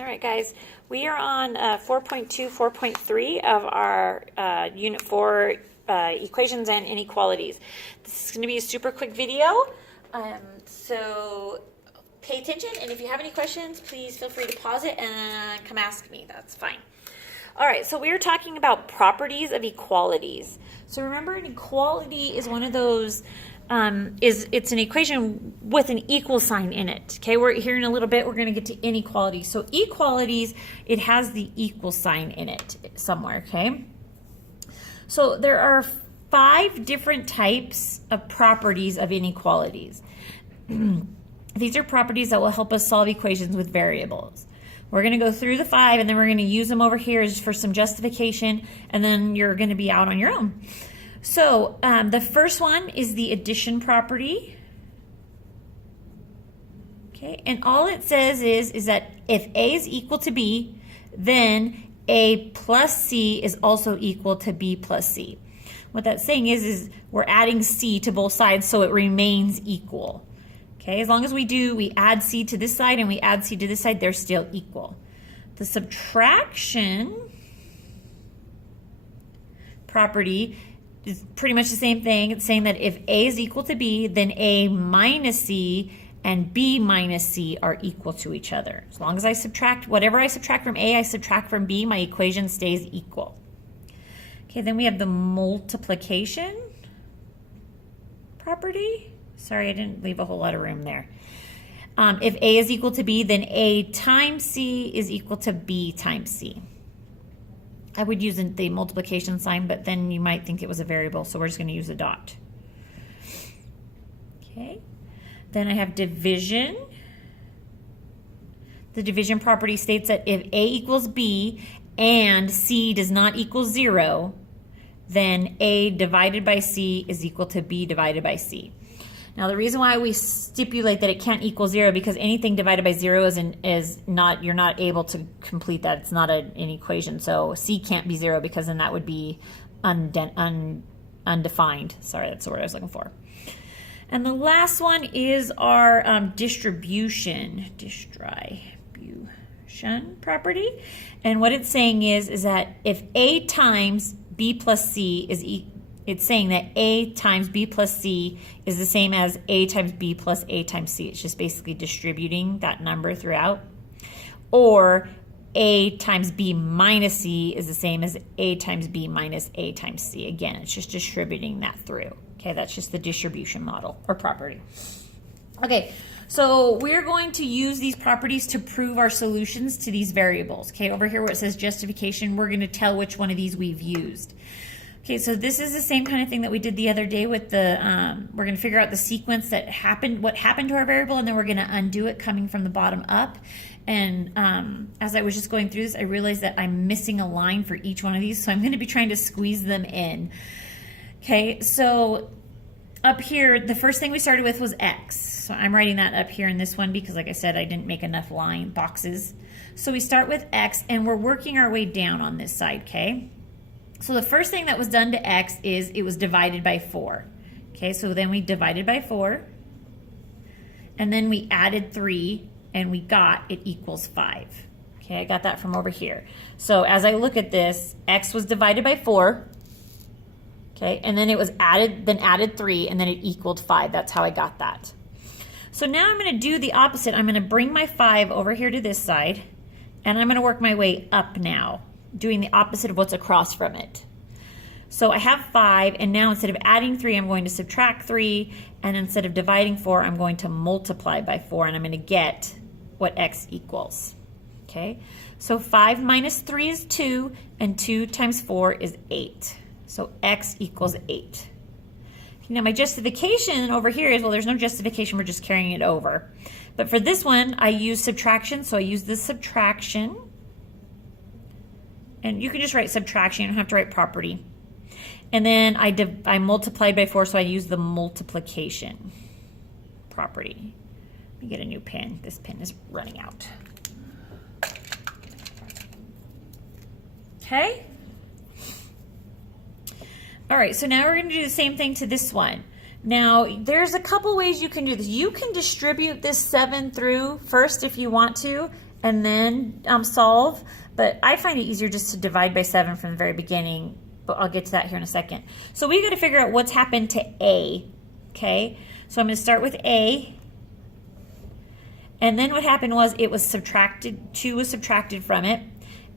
All right, guys, we are on 4.2, 4.3 of our Unit 4 Equations and Inequalities. This is going to be a super quick video, so pay attention, and if you have any questions, please feel free to pause it and come ask me. That's fine. All right, so we were talking about properties of equalities. So remember, an equality is one of those, it's an equation with an equal sign in it. Okay, we're here in a little bit, we're going to get to inequalities. So equalities, it has the equal sign in it somewhere, okay? So there are 5 different types of properties of inequalities. These are properties that will help us solve equations with variables. We're going to go through the 5 and then we're going to use them over here for some justification, and then you're going to be out on your own. So the first one is the addition property. Okay, and all it says is that if A is equal to B, then A plus C is also equal to B plus C. What that's saying is we're adding C to both sides so it remains equal. Okay, as long as we add C to this side and we add C to this side, they're still equal. The subtraction property is pretty much the same thing. It's saying that if A is equal to B, then A minus C and B minus C are equal to each other. As long as I subtract, whatever I subtract from A, I subtract from B, my equation stays equal. Okay, then we have the multiplication property. Sorry, I didn't leave a whole lot of room there. If A is equal to B, then A times C is equal to B times C. I would use the multiplication sign, but then you might think it was a variable, so we're just going to use a dot. Okay. Then I have division. The division property states that if A equals B and C does not equal 0, then A divided by C is equal to B divided by C. Now, the reason why we stipulate that it can't equal 0, because anything divided by 0 you're not able to complete that. It's not an equation. So C can't be 0, because then that would be undefined. Sorry, that's the word I was looking for. And the last one is our distribution property. And what it's saying is that if A times B plus C is it's saying that A times B plus C is the same as A times B plus A times C. It's just basically distributing that number throughout. Or A times B minus C is the same as A times B minus A times C. Again, it's just distributing that through. Okay, that's just the distribution model or property. Okay, so we're going to use these properties to prove our solutions to these variables. Okay, over here where it says justification, we're going to tell which one of these we've used. Okay, so this is the same kind of thing that we did the other day with the, we're going to figure out the sequence that happened, what happened to our variable, and then we're going to undo it coming from the bottom up. And as I was just going through this, I realized that I'm missing a line for each one of these, so I'm going to be trying to squeeze them in. Okay, so up here, the first thing we started with was X. So I'm writing that up here in this one because, like I said, I didn't make enough boxes. So we start with X, and we're working our way down on this side, okay? So the first thing that was done to X is it was divided by 4. Okay, so then we divided by 4, and then we added 3, and we got it equals 5. Okay, I got that from over here. So as I look at this, X was divided by 4, okay, and then it was added 3, and then it equaled 5. That's how I got that. So now I'm going to do the opposite. I'm going to bring my 5 over here to this side, and I'm going to work my way up now, doing the opposite of what's across from it. So I have 5, and now instead of adding 3, I'm going to subtract 3, and instead of dividing 4, I'm going to multiply by 4, and I'm going to get what X equals. Okay, so 5 minus 3 is 2, and 2 times 4 is 8. So X equals 8. Now my justification over here is, well, there's no justification, we're just carrying it over. But for this one, I use subtraction, so I use the subtraction. And you can just write subtraction, you don't have to write property. And then I multiplied by 4, so I use the multiplication property. Let me get a new pen. This pen is running out. Okay? All right, so now we're going to do the same thing to this one. Now, there's a couple ways you can do this. You can distribute this 7 through first if you want to, and then solve, but I find it easier just to divide by 7 from the very beginning, but I'll get to that here in a second. So we've got to figure out what's happened to A, okay? So I'm going to start with A, and then what happened was it was subtracted, 2 was subtracted from it,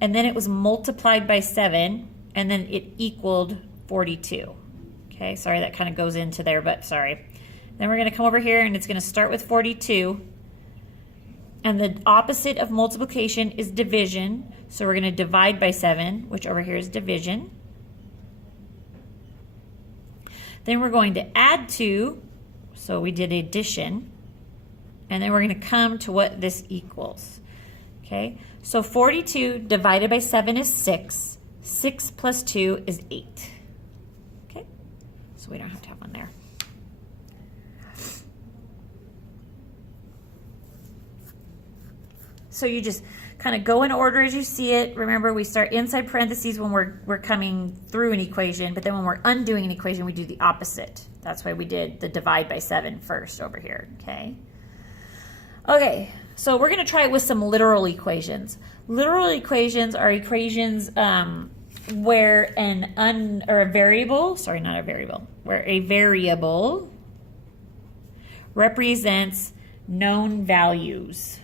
and then it was multiplied by 7, and then it equaled 42. Okay, sorry, that kind of goes into there, but sorry. Then we're going to come over here, and it's going to start with 42. And the opposite of multiplication is division. So we're going to divide by 7, which over here is division. Then we're going to add 2. So we did addition. And then we're going to come to what this equals. Okay, so 42 divided by 7 is 6. 6 plus 2 is 8. Okay, so we don't have to have one there. So you just kind of go in order as you see it. Remember, we start inside parentheses when we're coming through an equation, but then when we're undoing an equation, we do the opposite. That's why we did the divide by 7 first over here, okay? Okay, so we're going to try it with some literal equations. Literal equations are equations where a variable represents known values.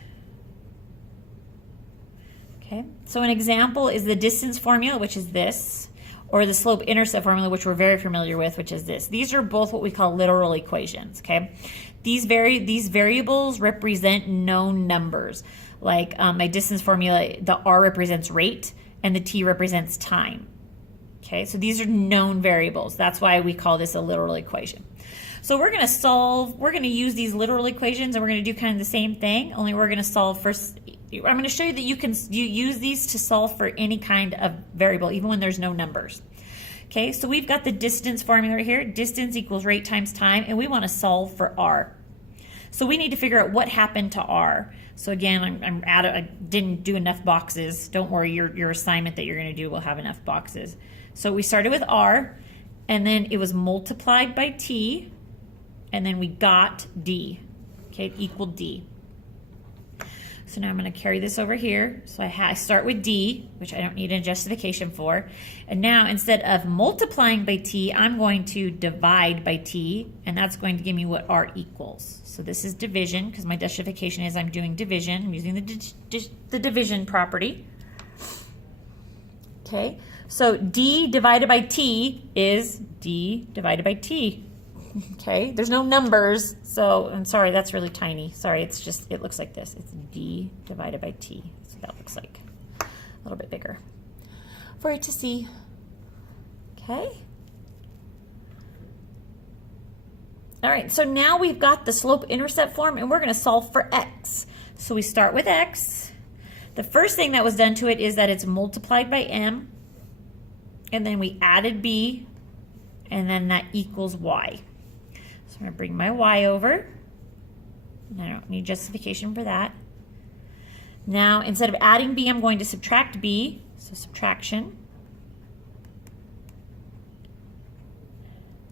Okay, so an example is the distance formula, which is this, or the slope-intercept formula, which we're very familiar with, which is this. These are both what we call literal equations, okay? These variables represent known numbers. Like my distance formula, the R represents rate, and the T represents time. Okay, so these are known variables. That's why we call this a literal equation. So we're going to use these literal equations, and we're going to do kind of the same thing, only we're going to solve for, I'm going to show you that you use these to solve for any kind of variable, even when there's no numbers. Okay, so we've got the distance formula right here. Distance equals rate times time, and we want to solve for R. So we need to figure out what happened to R. So again, I didn't do enough boxes. Don't worry, your assignment that you're going to do will have enough boxes. So we started with R, and then it was multiplied by T, and then we got D. Okay, it equaled D. So now I'm going to carry this over here. So I start with D, which I don't need a justification for. And now instead of multiplying by T, I'm going to divide by T, and that's going to give me what R equals. So this is division, because my justification is I'm doing division. I'm using the division property. Okay, so D divided by T is D divided by T. Okay, there's no numbers, so I'm sorry, that's really tiny. Sorry, it's just, it looks like this. It's D divided by T. So that looks like a little bit bigger for you to see. Okay. All right, so now we've got the slope-intercept form, and we're going to solve for x. So we start with x. The first thing that was done to it is that it's multiplied by m, and then we added b, and then that equals y. So I'm going to bring my y over. And I don't need justification for that. Now, instead of adding b, I'm going to subtract b, so subtraction.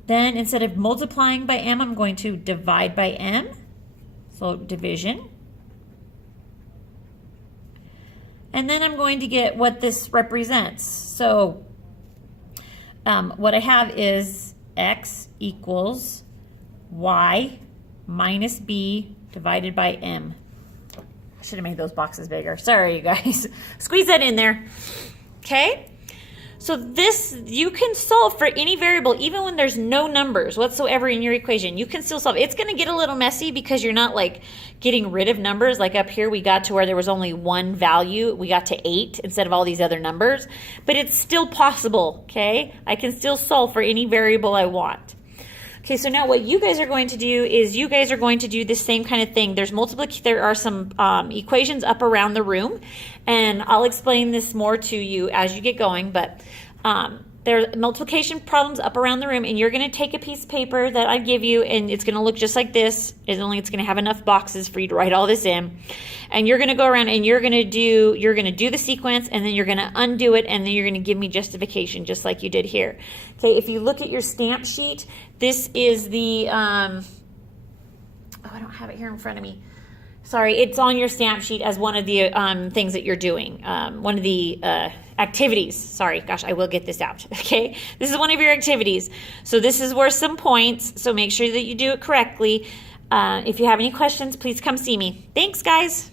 Then instead of multiplying by m, I'm going to divide by m, so division. And then I'm going to get what this represents. So what I have is x equals y minus b divided by m. I should have made those boxes bigger. Sorry, you guys. Squeeze that in there. Okay? So this, you can solve for any variable, even when there's no numbers whatsoever in your equation. You can still solve. It's going to get a little messy because you're not like getting rid of numbers. Like up here, we got to where there was only one value. We got to 8 instead of all these other numbers. But it's still possible, okay? I can still solve for any variable I want. Okay, so now what you guys are going to do is you guys are going to do the same kind of thing. There are some equations up around the room, and I'll explain this more to you as you get going, but there are multiplication problems up around the room, and you're going to take a piece of paper that I give you, and it's going to look just like this, only it's going to have enough boxes for you to write all this in. And you're going to go around and you're going to do the sequence, and then you're going to undo it, and then you're going to give me justification just like you did here. Okay, if you look at your stamp sheet, this is the, oh, I don't have it here in front of me. Sorry, it's on your stamp sheet as one of the things that you're doing. One of the activities. Sorry, gosh, I will get this out. Okay, this is one of your activities. So this is worth some points. So make sure that you do it correctly. If you have any questions, please come see me. Thanks, guys.